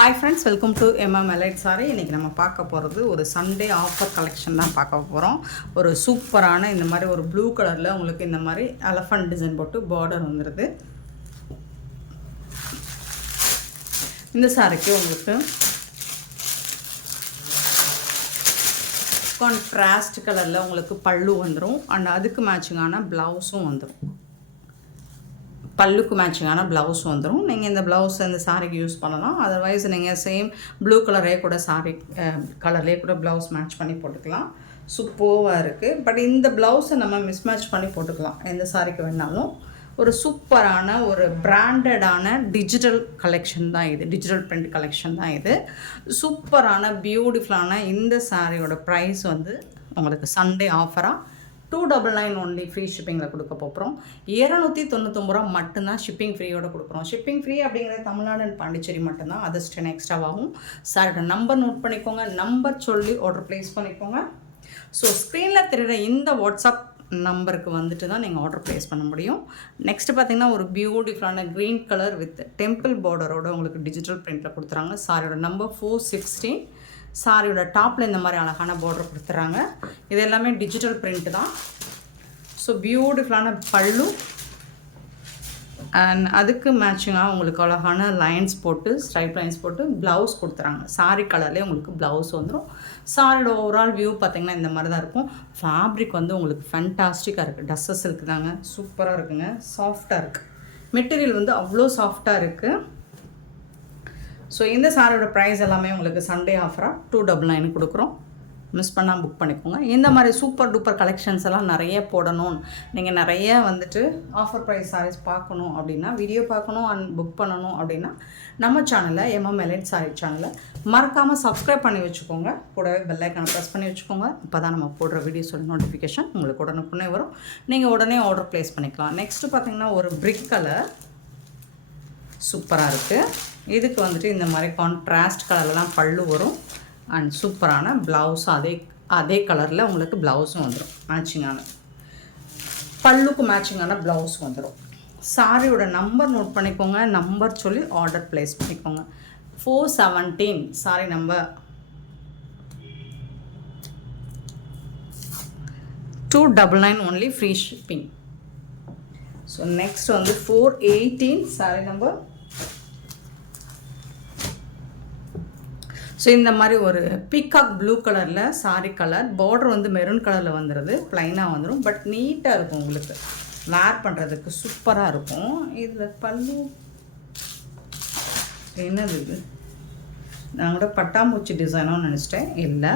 Hi friends, welcome to MM Allied Saree. இன்றைக்கி நம்ம பார்க்க போகிறது ஒரு சண்டே ஆஃபர் கலெக்ஷன் தான் பார்க்க போகிறோம். ஒரு சூப்பரான இந்த மாதிரி ஒரு ப்ளூ கலரில் உங்களுக்கு இந்த மாதிரி எலஃபண்ட் டிசைன் போட்டு பார்டர் வந்துடுது. இந்த சாரிக்கு உங்களுக்கு கான்ட்ராஸ்ட் கலரில் உங்களுக்கு பல்லு வந்துடும் அண்ட் அதுக்கு மேட்சிங்கான ப்ளவுஸும் வந்துடும். பல்லுக்கு மேட்சிங்கான ப்ளவுஸ் வந்துடும். நீங்கள் இந்த ப்ளவுஸ் இந்த சாரிக்கு யூஸ் பண்ணலாம். அதர்வைஸ் நீங்கள் சேம் ப்ளூ கலரே கூட சாரி கலர்லேயே கூட ப்ளவுஸ் மேட்ச் பண்ணி போட்டுக்கலாம். சூப்பராக இருக்குது. பட் இந்த ப்ளவுஸை நம்ம மிஸ்மேட்ச் பண்ணி போட்டுக்கலாம் எந்த சாரிக்கு வேணாலும். ஒரு சூப்பரான ஒரு பிராண்டடான டிஜிட்டல் கலெக்ஷன் தான் இது. டிஜிட்டல் பிரிண்ட் கலெக்ஷன் தான் இது. சூப்பரான பியூட்டிஃபுல்லான இந்த சாரியோட ப்ரைஸ் வந்து உங்களுக்கு சண்டே ஆஃபராக 299 ஒன்லி ஃப்ரீ ஷிப்பிங்கில் கொடுக்க போகிறோம். 299 ரூபா மட்டும்தான் ஷிப்பிங் ஃப்ரீயோட கொடுக்குறோம். ஷிப்பிங் ஃப்ரீ அப்படிங்கிறது தமிழ்நாடு அண்ட் பாண்டிச்சேரி மட்டும்தான். அது 10 எக்ஸ்ட்ராவாகும். சாரோட நம்பர் நோட் பண்ணிக்கோங்க. நம்பர் சொல்லி ஆர்டர் ப்ளேஸ் பண்ணிக்கோங்க. ஸோ ஸ்க்ரீனில் தெரிகிற இந்த வாட்ஸ்அப் நம்பருக்கு வந்துட்டு தான் நீங்கள் ஆர்டர் ப்ளேஸ் பண்ண முடியும். நெக்ஸ்ட்டு பார்த்தீங்கன்னா ஒரு பியூட்டிஃபுல்லான க்ரீன் கலர் வித் டெம்பிள் பார்டரோட உங்களுக்கு டிஜிட்டல் பிரிண்ட்டில் கொடுத்துறாங்க. சாரியோட நம்பர் 416. சாரியோட டாப்பில் இந்த மாதிரி அழகான பார்டர் கொடுத்துட்றாங்க. இது எல்லாமே டிஜிட்டல் பிரிண்ட் தான். ஸோ பியூட்டிஃபுல்லான பல்லு அண்ட் அதுக்கு மேட்சிங்காக உங்களுக்கு அழகான லைன்ஸ் போட்டு ஸ்ட்ரைப் லைன்ஸ் போட்டு ப்ளவுஸ் கொடுத்துறாங்க. சாரி கலர்லேயே உங்களுக்கு ப்ளவுஸ் வந்துடும். சாரியோட ஓவரால் வியூ பார்த்திங்கன்னா இந்த மாதிரி தான் இருக்கும். ஃபேப்ரிக் வந்து உங்களுக்கு ஃபேண்டாஸ்டிக்காக இருக்குது. டஸ்ஸஸ் இருக்குது தாங்க, சூப்பராக இருக்குங்க. சாஃப்டாக இருக்குது. மெட்டீரியல் வந்து அவ்வளோ சாஃப்டாக இருக்குது. ஸோ இந்த சாரியோட ப்ரைஸ் எல்லாமே உங்களுக்கு சண்டே ஆஃபராக 299 கொடுக்குறோம். மிஸ் பண்ணால் புக் பண்ணிக்கோங்க. இந்த மாதிரி சூப்பர் டூப்பர் கலெக்ஷன்ஸ் எல்லாம் நிறைய போடணும்னு நீங்கள் நிறைய வந்துட்டு ஆஃபர் ப்ரைஸ் சாரீஸ் பார்க்கணும் அப்படின்னா, வீடியோ பார்க்கணும் அண்ட் புக் பண்ணணும் அப்படின்னா நம்ம சேனலில் MM Allied Saree சேனலை மறக்காமல் சப்ஸ்கிரைப் பண்ணி வச்சுக்கோங்க. கூடவே பெல் ஐக்கானை ப்ரெஸ் பண்ணி வச்சுக்கோங்க. இப்போ தான் நம்ம போடுற வீடியோஸோட நோட்டிஃபிகேஷன் உங்களுக்கு உடனுக்குடனே வரும். நீங்கள் உடனே ஆர்டர் ப்ளேஸ் பண்ணிக்கலாம். நெக்ஸ்ட்டு பார்த்திங்கன்னா ஒரு பிரிக் கலர் சூப்பராக இருக்குது. இதுக்கு வந்துட்டு இந்த மாதிரி கான்ட்ராஸ்ட் கலர்லாம் பல்லு வரும் அண்ட் சூப்பரான ப்ளவுஸ் அதே கலரில் உங்களுக்கு ப்ளவுஸும் வந்துடும். மேட்சிங்கான பல்லுக்கு மேட்சிங்கான ப்ளவுஸ் வந்துடும். சாரியோட நம்பர் நோட் பண்ணிக்கோங்க. நம்பர் சொல்லி ஆர்டர் ப்ளேஸ் பண்ணிக்கோங்க. 417 sorry number 299 only free shipping. So next வந்து 418 சாரி நம்பர். ஸோ இந்த மாதிரி ஒரு பீகாக் ப்ளூ கலரில் சாரி கலர் பார்டர் வந்து மெரூன் கலரில் வந்துடுது. ப்ளைனாக வந்துடும். பட் நீட்டாக இருக்கும். உங்களுக்கு வேர் பண்ணுறதுக்கு சூப்பராக இருக்கும். இதில் பல்லு என்னது இது? நான் கூட பட்டாம்பூச்சி டிசைனும் நினச்சிட்டேன். இல்லை.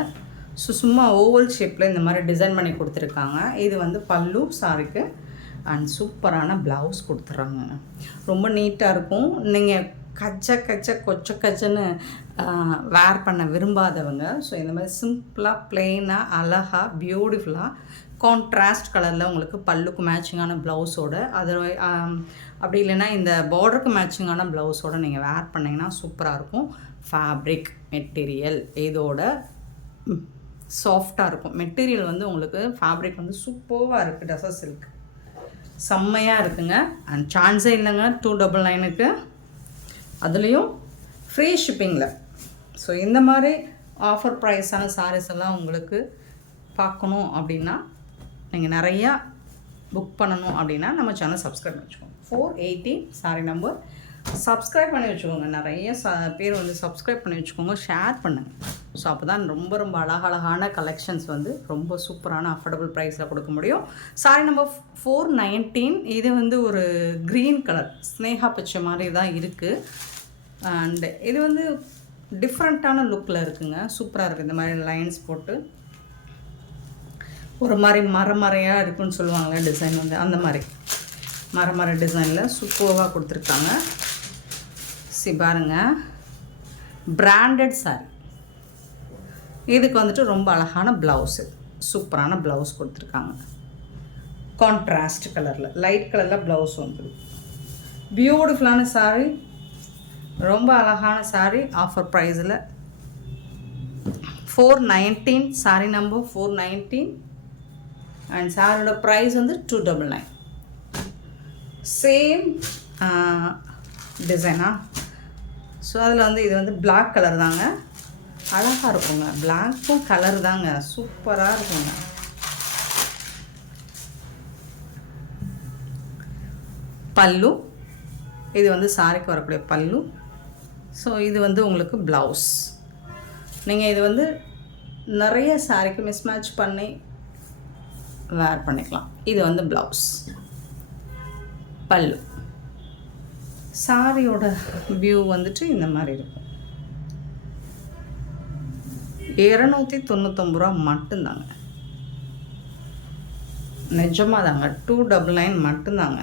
ஸோ சும்மா ஓவல் ஷேப்பில் இந்த மாதிரி டிசைன் பண்ணி கொடுத்துருக்காங்க. இது வந்து பல்லு சாரிக்கு அண்ட் சூப்பரான ப்ளவுஸ் கொடுத்துட்றாங்க. ரொம்ப நீட்டாக இருக்கும். நீங்கள் கொச்சன்னு வேர் பண்ண விரும்பாதவங்க ஸோ இந்த மாதிரி சிம்பிளாக ப்ளெயினாக அழகாக பியூட்டிஃபுல்லாக கான்ட்ராஸ்ட் கலரில் உங்களுக்கு பல்லுக்கு மேட்சிங்கான ப்ளவுஸோடு அது அப்படி இல்லைன்னா இந்த பார்டருக்கு மேட்சிங்கான ப்ளவுஸோடு நீங்கள் வேர் பண்ணிங்கன்னா சூப்பராக இருக்கும். ஃபேப்ரிக் மெட்டீரியல் இதோட சாஃப்டாக இருக்கும். மெட்டீரியல் வந்து உங்களுக்கு ஃபேப்ரிக் வந்து சூப்பராக இருக்குது. டசஸ் சில்க் செம்மையாக இருக்குங்க. அண்ட் சான்ஸே இல்லைங்க 299க்கு. அதுலேயும் ஃப்ரீ ஷிப்பிங்கில். ஸோ இந்த மாதிரி ஆஃபர் ப்ரைஸான சாரீஸ் எல்லாம் உங்களுக்கு பார்க்கணும் அப்படின்னா நீங்கள் நிறையா புக் பண்ணணும் அப்படின்னா நம்ம சேனல் சப்ஸ்கிரைப் பண்ணி வச்சுக்கோங்க. 418 சாரி நம்பர் சப்ஸ்கிரைப் பண்ணி வச்சுக்கோங்க. நிறைய பேர் வந்து சப்ஸ்கிரைப் பண்ணி வச்சுக்கோங்க. ஷேர் பண்ணுங்கள். ஸோ அப்போ தான் ரொம்ப அழகழகான கலெக்ஷன்ஸ் வந்து ரொம்ப சூப்பரான அஃபோர்டபுள் ப்ரைஸில் கொடுக்க முடியும். Sorry number 419. இது வந்து ஒரு க்ரீன் கலர் ஸ்னேகா பச்சை மாதிரி தான் இருக்குது. அண்டு இது வந்து டிஃப்ரெண்ட்டான லுக்கில் இருக்குங்க. சூப்பராக இருக்குது. இந்த மாதிரி லைன்ஸ் போட்டு ஒரு மாதிரி மரமறையாக இருக்குன்னு சொல்லுவாங்க டிசைன் வந்து அந்த மாதிரி மர டிசைனில் சூப்பராக கொடுத்துருக்காங்க. பாருங்க பிராண்டட் சாரி. இதுக்கு வந்துட்டு ரொம்ப அழகான ப்ளவுஸு சூப்பரான ப்ளவுஸ் கொடுத்துருக்காங்க. கான்ட்ராஸ்ட் கலரில் லைட் கலரில் ப்ளவுஸ் வந்துடும். பியூட்டிஃபுல்லான சாரி. ரொம்ப அழகான சாரி. ஆஃபர் ப்ரைஸில் 419 சாரி நம்பர் 419 அண்ட் சாரியோட ப்ரைஸ் வந்து 299. சேம் டிசைனா ஸோ அதில் வந்து இது வந்து பிளாக் கலர் தாங்க, அழகாக இருக்குங்க. பிளாக்கும் கலர் தாங்க, சூப்பராக இருக்குங்க. பல்லு, இது வந்து சாரிக்கு வரக்கூடிய பல்லு. ஸோ இது வந்து உங்களுக்கு ப்ளவுஸ். நீங்கள் இது வந்து நிறைய சாரிக்கு மிஸ்மேட்ச் பண்ணி வேர் பண்ணிக்கலாம். இது வந்து ப்ளவுஸ், பல்லு. சாரியோட வியூ வந்துட்டு இந்த மாதிரி இருக்கும். 299 ரூபா மட்டும்தாங்க, நிஜமாக தாங்க. 299 மட்டும்தாங்க.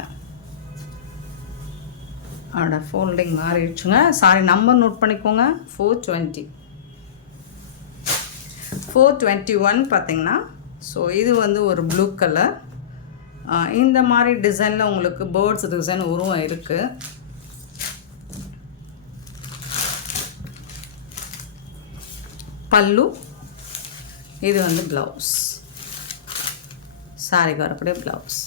ஃபோல்டிங் மாறிடுச்சுங்க. சாரி நம்பர் நோட் பண்ணிக்கோங்க. 420 421 பார்த்தீங்கன்னா. ஸோ இது வந்து ஒரு ப்ளூ கலர். இந்த மாதிரி டிசைனில் உங்களுக்கு பேர்ட்ஸ் டிசைன் உருவம் இருக்குது. பல்லு, இது வந்து ப்ளவுஸ், சாரிக்கு வரக்கூடிய ப்ளவுஸ்.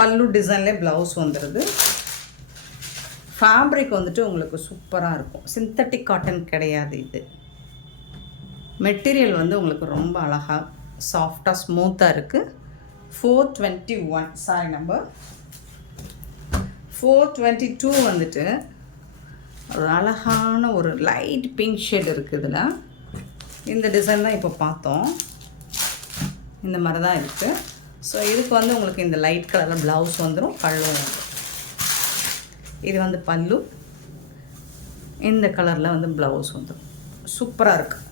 பல்லு டிசைன்லேயே ப்ளவுஸ் வந்துடுது. ஃபேப்ரிக் வந்துட்டு உங்களுக்கு சூப்பராக இருக்கும். சிந்தட்டிக் காட்டன் கிடையாது இது. மெட்டீரியல் வந்து உங்களுக்கு ரொம்ப அழகாக சாஃப்டாக ஸ்மூத்தாக இருக்குது. 421 சாரி நம்பர். 422 வந்துட்டு ஒரு அழகான ஒரு லைட் பிங்க் ஷேட் இருக்குது. இதில் இந்த டிசைன் தான் இப்போ பார்த்தோம். இந்த மாதிரி தான் இருக்குது. ஸோ இதுக்கு வந்து உங்களுக்கு இந்த லைட் கலரில் ப்ளவுஸ் வந்துடும், பல்லு வந்துடும். இது வந்து பல்லு, இந்த கலரில் வந்து ப்ளவுஸ் வந்துடும். சூப்பராக இருக்குது,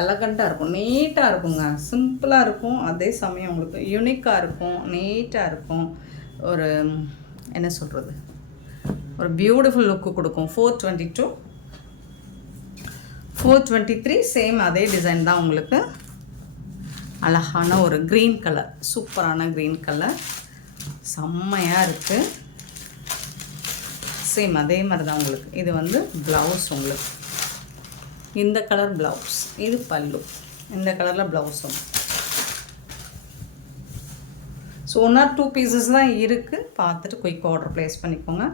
எலகண்ட்டாக இருக்கும், நீட்டாக இருக்குங்க. சிம்பிளாக இருக்கும், அதே சமயம் உங்களுக்கு யூனிக்காக இருக்கும், நீட்டாக இருக்கும். ஒரு என்ன சொல்கிறது, ஒரு பியூட்டிஃபுல் லுக்கு கொடுக்கும். 422 423 சேம் அதே டிசைன் தான் உங்களுக்கு. அழகான ஒரு க்ரீன் கலர், சூப்பரான க்ரீன் கலர், செம்மையாக இருக்குது. சேம் அதே மாதிரி தான் உங்களுக்கு. இது வந்து ப்ளவுஸ் உங்களுக்கு. இந்த கலர் ப்ளவுஸ், இது பல்லு. இந்த கலரில் ப்ளவுஸ் வந்து. ஸோ 1 or 2 பீசஸ் தான் இருக்குது. பார்த்துட்டு குயிக் ஆர்டர் ப்ளேஸ் பண்ணிக்கோங்க.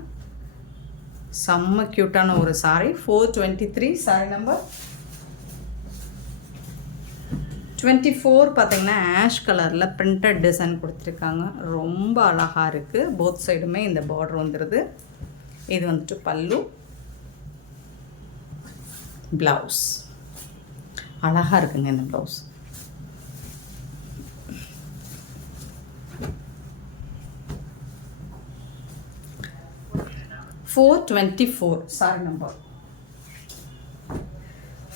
செம்ம க்யூட்டான ஒரு சாரி. 423 sorry number. 24 பார்த்தீங்கன்னா ஆஷ் கலரில் பிரிண்டட் டிசைன் கொடுத்துருக்காங்க. ரொம்ப அழகாக இருக்குது. போத் சைடுமே இந்த பார்டர் வந்துடுது. இது வந்துட்டு பல்லு, ப்ளவுஸ். அழகாக இருக்குங்க இந்த ப்ளவுஸ். $424 sorry number.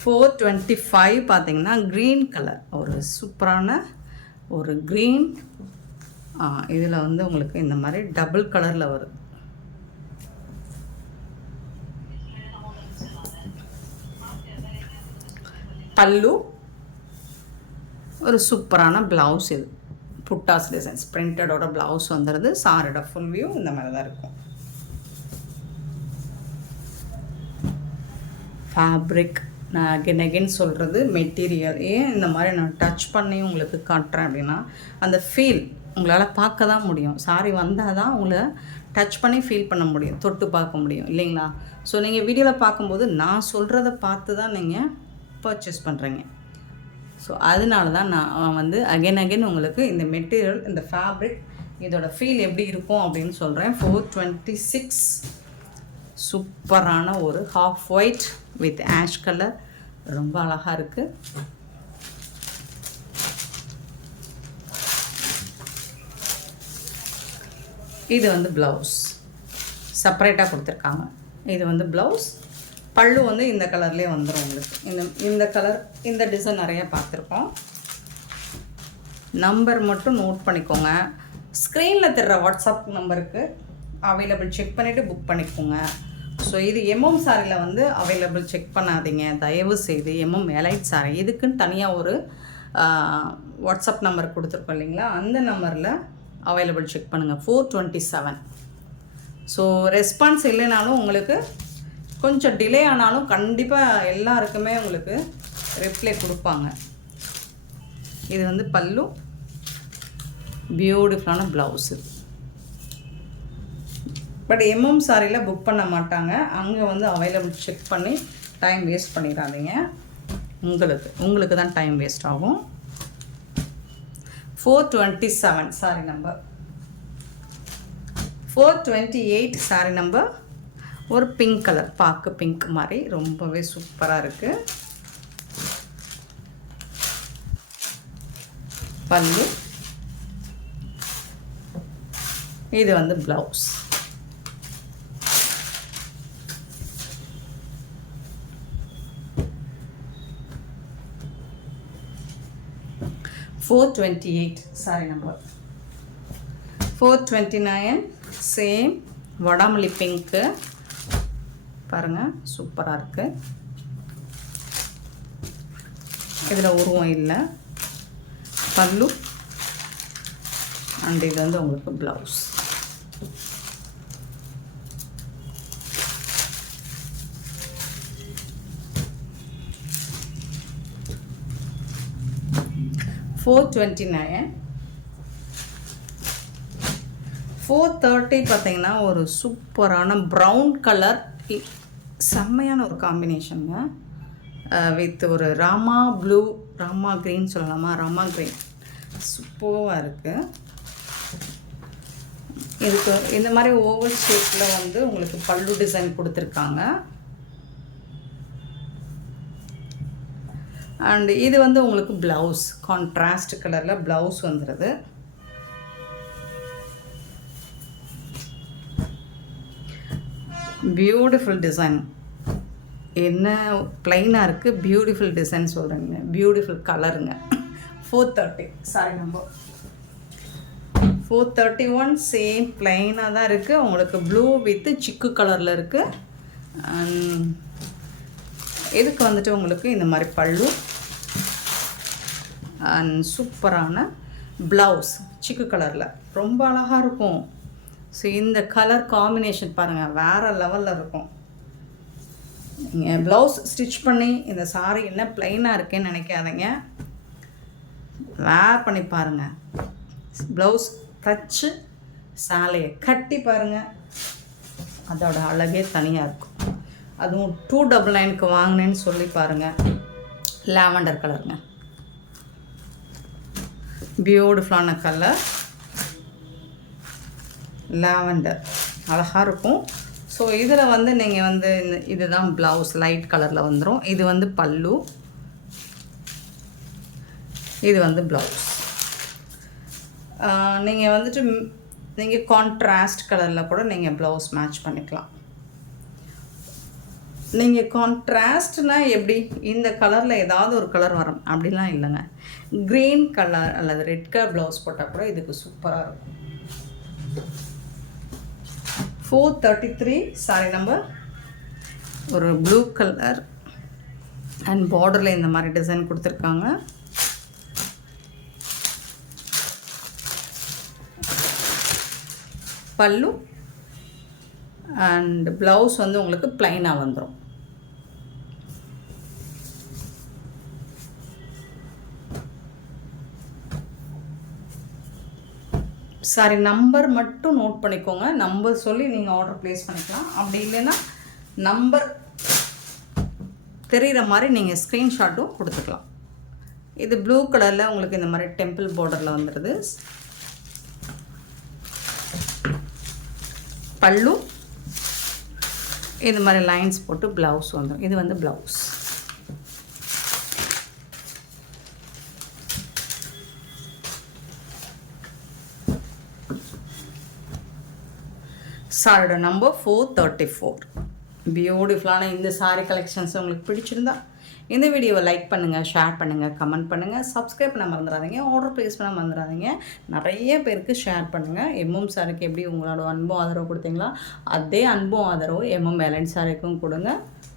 425 பார்த்தீங்கன்னா க்ரீன் கலர், ஒரு சூப்பரான ஒரு க்ரீன். இதில் வந்து உங்களுக்கு இந்த மாதிரி டபுள் கலரில் வருது. பல்லு, ஒரு சூப்பரான ப்ளவுஸ். இது புட்டாஸ் டிசைன்ஸ் பிரிண்டடோட ப்ளவுஸ் வந்துடுது. சாரோட ஃபுல் வியூ இந்த மாதிரி தான் இருக்கும். ஃபேப்ரிக் நான் அகென் சொல்கிறது மெட்டீரியல். ஏன் இந்த மாதிரி நான் டச் பண்ணி உங்களுக்கு காட்டுறேன் அப்படின்னா, அந்த ஃபீல் உங்களால் பார்க்க தான் முடியும். சாரி வந்தால் தான் உங்களை டச் பண்ணி ஃபீல் பண்ண முடியும், தொட்டு பார்க்க முடியும் இல்லைங்களா? ஸோ நீங்கள் வீடியோவில் பார்க்கும்போது நான் சொல்கிறத பார்த்து தான் நீங்கள் பர்ச்சேஸ் பண்ணுறீங்க. ஸோ அதனால தான் நான் வந்து அகென் உங்களுக்கு இந்த மெட்டீரியல், இந்த ஃபேப்ரிக், இதோட ஃபீல் எப்படி இருக்கும் அப்படின்னு சொல்கிறேன். 426 சூப்பரான ஒரு half white with ash colour, ரொம்ப அழகாக இருக்குது. இது வந்து ப்ளவுஸ் செப்பரேட்டாக கொடுத்துருக்காங்க. இது வந்து ப்ளவுஸ். பல்லு வந்து இந்த கலர்லேயே வந்துடும் உங்களுக்கு. இந்த கலர், இந்த டிசைன் நிறைய பார்த்துருக்கோம். நம்பர் மட்டும் நோட் பண்ணிக்கோங்க. ஸ்க்ரீனில் தெரிகிற வாட்ஸ்அப் நம்பருக்கு அவைலபிள் செக் பண்ணிவிட்டு புக் பண்ணிக்கோங்க. ஸோ இது எம்எம் சாரியில் வந்து அவைலபிள் செக் பண்ணாதீங்க தயவு செய்து. எம்எம் எலைட் சாரி இதுக்குன்னு தனியாக ஒரு வாட்ஸ்அப் நம்பர் கொடுத்துருக்கோம் இல்லைங்களா, அந்த நம்பரில் அவைலபிள் செக் பண்ணுங்கள். 427. ஸோ ரெஸ்பான்ஸ் இல்லைனாலும் உங்களுக்கு கொஞ்சம் டிலே ஆனாலும் கண்டிப்பாக எல்லாருக்குமே உங்களுக்கு ரிப்ளை கொடுப்பாங்க. இது வந்து பல்லு, பியூட்டிஃபுல்லான ப்ளவுஸு. பட் எம்எம் சாரியில் புக் பண்ண மாட்டாங்க. அங்கே வந்து அவைலபிள் செக் பண்ணி டைம் வேஸ்ட் பண்ணிடாதீங்க. உங்களுக்கு தான் டைம் வேஸ்ட் ஆகும். 427 சாரி நம்பர். 428 சாரி நம்பர். ஒரு பிங்க் கலர், பாக்கு பிங்க் மாதிரி ரொம்பவே சூப்பராக இருக்குது. பல்லு, இது வந்து ப்ளவுஸ். $428 சாரி நம்பர். 429 சேம் வடாமல்லி பிங்க்கு பாருங்கள், சூப்பராக இருக்குது. இதில் உருவம் இல்லை. பல்லு அண்ட் இது வந்து உங்களுக்கு ப்ளவுஸ். $429. 430 பார்த்தீங்கன்னா ஒரு சூப்பரான ப்ரௌன் கலர், செம்மையான ஒரு காம்பினேஷனுங்க. வித் ஒரு ராமா ப்ளூ, ராமா க்ரீன் சொல்லலாமா, ராமா க்ரீன் சூப்பராக இருக்குது. இதுக்கு இந்த மாதிரி ஓவல் ஷேப்பில் வந்து உங்களுக்கு பல்லு டிசைன் கொடுத்துருக்காங்க. அண்ட் இது வந்து உங்களுக்கு ப்ளவுஸ், கான்ட்ராஸ்ட் கலரில் ப்ளவுஸ் வந்துடுது. Beautiful design. என்ன ப்ளைனாக இருக்குது, பியூட்டிஃபுல் டிசைன் சொல்கிறேங்க, பியூட்டிஃபுல் கலருங்க. 430 சாரி நம்பர். 431 சேம் ப்ளைனாக தான் இருக்குது. உங்களுக்கு ப்ளூ வித்து சிக்கு கலரில் இருக்குது. இதுக்கு வந்துட்டு உங்களுக்கு இந்த மாதிரி பல்லு அண்ட் சூப்பரான ப்ளவுஸ் சிக்கு கலரில் ரொம்ப அழகாக இருக்கும். ஸோ இந்த கலர் காம்பினேஷன் பாருங்கள், வேறு லெவலில் இருக்கும். நீங்கள் ப்ளவுஸ் ஸ்டிச் பண்ணி இந்த சாரி என்ன ப்ளைனாக இருக்கேன்னு நினைக்காதீங்க, வேர் பண்ணி பாருங்கள். ப்ளவுஸ் தச்சு சாலையை கட்டி பாருங்கள், அதோட அழகே தனியாக இருக்கும். அதுவும் 299க்கு வாங்கினேன்னு சொல்லி பாருங்கள். லாவெண்டர் கலருங்க, பியூட்டிஃபுல்லான கலர் லாவெண்டர், அழகாக இருக்கும். ஸோ இதில் வந்து நீங்கள் வந்து இதுதான் ப்ளவுஸ், லைட் கலரில் வந்துடும். இது வந்து பல்லு, இது வந்து ப்ளவுஸ். நீங்கள் வந்துட்டு நீங்கள் கான்ட்ராஸ்ட் கலரில் கூட நீங்கள் ப்ளவுஸ் மேட்ச் பண்ணிக்கலாம். நீங்கள் கான்ட்ராஸ்ட்னால் எப்படி, இந்த கலரில் ஏதாவது ஒரு கலர் வரும் அப்படிலாம் இல்லைங்க. க்ரீன் கலர் அல்லது ரெட் கலர் ப்ளவுஸ் போட்டால் கூட இதுக்கு சூப்பராக இருக்கும். 433 சாரி நம்பர். ஒரு ப்ளூ கலர் அண்ட் பார்டரில் இந்த மாதிரி டிசைன் கொடுத்துருக்காங்க. பல்லு அண்ட் ப்ளவுஸ் வந்து உங்களுக்கு ப்ளைனாக வந்துடும். சாரி நம்பர் மட்டும் நோட் பண்ணிக்கோங்க. நம்பர் சொல்லி நீங்கள் ஆர்டர் ப்ளேஸ் பண்ணிக்கலாம். அப்படி இல்லைன்னா நம்பர் தெரிகிற மாதிரி நீங்கள் ஸ்க்ரீன்ஷாட்டும் கொடுத்துக்கலாம். இது ப்ளூ கலரில் உங்களுக்கு இந்த மாதிரி டெம்பிள் பார்டரில் வந்துடுது. பல்லு இது மாதிரி லைன்ஸ் போட்டு ப்ளவுஸ் வந்துடும். இது வந்து ப்ளவுஸ். சாரியோட நம்பர் 434. பியூட்டிஃபுல்லான இந்த சாரி கலெக்ஷன்ஸ் உங்களுக்கு பிடிச்சிருந்தா இந்த வீடியோவை லைக் பண்ணுங்கள், ஷேர் பண்ணுங்கள், கமெண்ட் பண்ணுங்கள், சப்ஸ்கிரைப் பண்ண மறந்துடாதீங்க, ஆர்டர் ப்ளேஸ் பண்ண மறந்துடாதீங்க. நிறைய பேருக்கு ஷேர் பண்ணுங்கள். எம்எம் சாரிக்கு எப்படி உங்களோட அன்பும் ஆதரவு கொடுத்தீங்களா, அதே அன்பும் ஆதரவு எம்எம் வேலன் சாரிக்கும் கொடுங்க.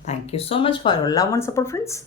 Thank you so much for your love and support friends.